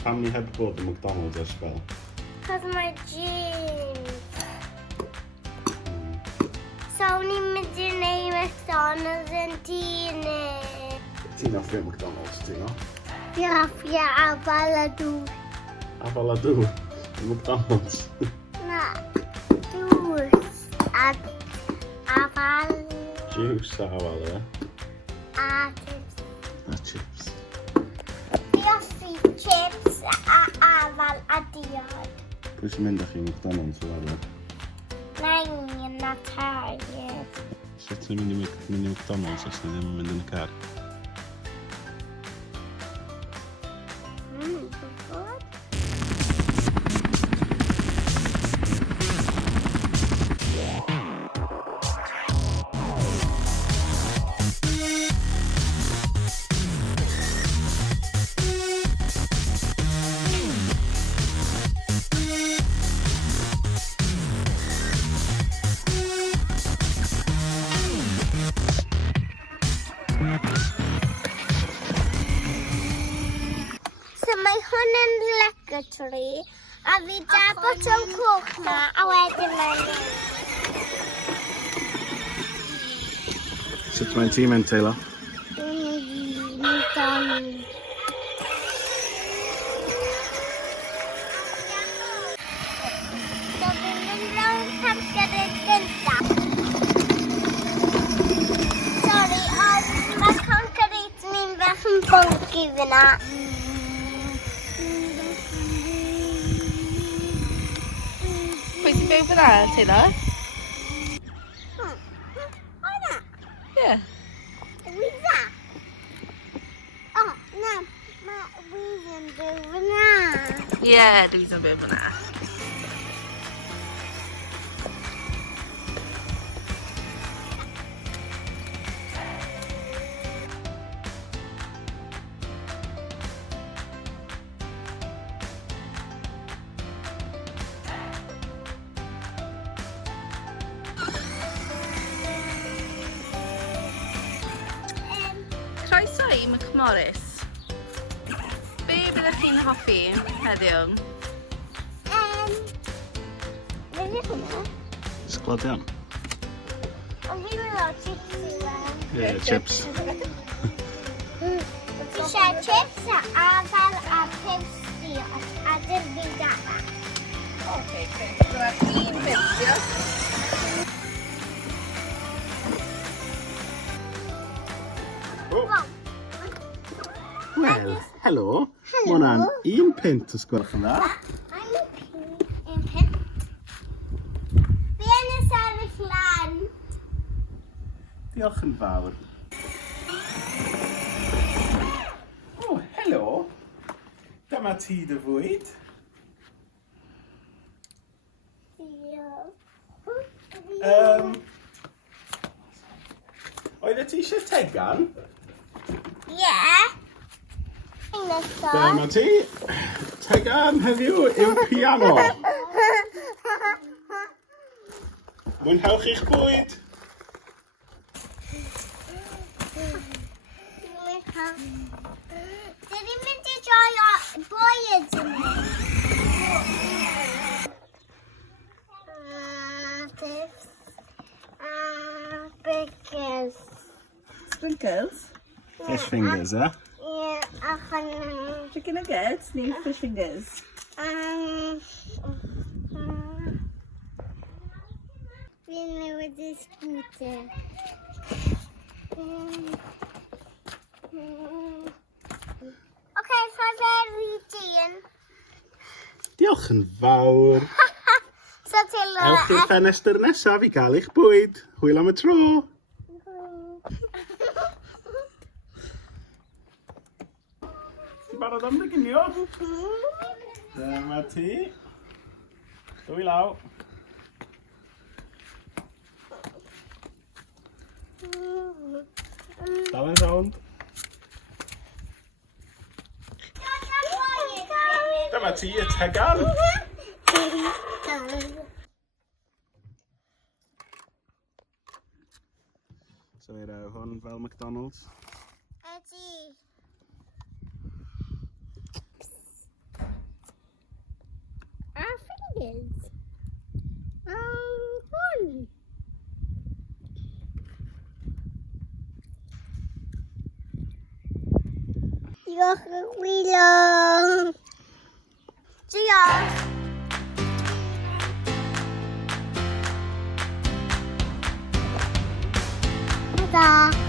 Pam ni heb bod yn McDonald's ers spel? Cos mae jeans. So ni'n mynd i neud McDonald's yn tŷ ni. Ti'n offio McDonald's, ti'n o? Fi offio afal a dŵr. Afal a dŵr? McDonald's? Na, dŵr. A afal. Juice a afal, e? A chips. A chips. Fi offi chips a afal a diod. Pwy sy'n mynd â chi McDonald's o arfer? Nain yn a Target. Sut ti'n mynd i McDonald's os ni ddim yn mynd yn y car? Gwybod? So mae hwn yn legatory a fi da botol coch na a wedyn mae'n Sut mae'n ti'n mynd, Teilo? So fi'n mynd lawn parceriad gyntaf. Sorry, ond mae concrete ni'n bach yn bonky fyna. Pwy ti'n byw fyna, Teilo? O'na, Ie. wyda. O, na, mae wydd yn byw fyna. Ie, dwi'n byw fyna. Croeso i McMorris. Be byddech chi'n hoffi heddiw? Fydd hwnna? Sglodion? Ond fi'n meddwl chips i wen. Ie, chips. Fi eisiau chips a afal a pepsi a dim byd arall. Oce, dyma 1 pump, diolch. Wel, helo. Mae hwnna'n 1 pint os gwelwch yn dda. I'm a pink. Fi yn y sefyll lan. Diolch yn fawr. O, helo. Dyma ti dy fwyd. Oedd ti eisiau tegan? Ie. Nesaf. Dyma ti. Tegan heddiw yw piano. Mwynhewch i'ch bwyd. Dyn ni'n mynd i joio bwyd yn mi. Tips. Bigers. Sprinkles? Fish fingers, eh? Ie, a hwnna. Chicken nuggets, neu fish fingers? Fi'n newid y scooter. Oce, ffaferi dyn. Diolch yn fawr. So Teilo. Ewch i'r ffenestr nesaf i gael eich bwyd. Hwyl am y tro. Ti'n barod am dy ginio? Dyma ti. Dwy law. Dal yn rownd. Dyma ti y tegan. So Eira, hwn fel McDonald's. Ydy. ddydd. Hwn. Diolch y gwylio. Diolch. Ta-da.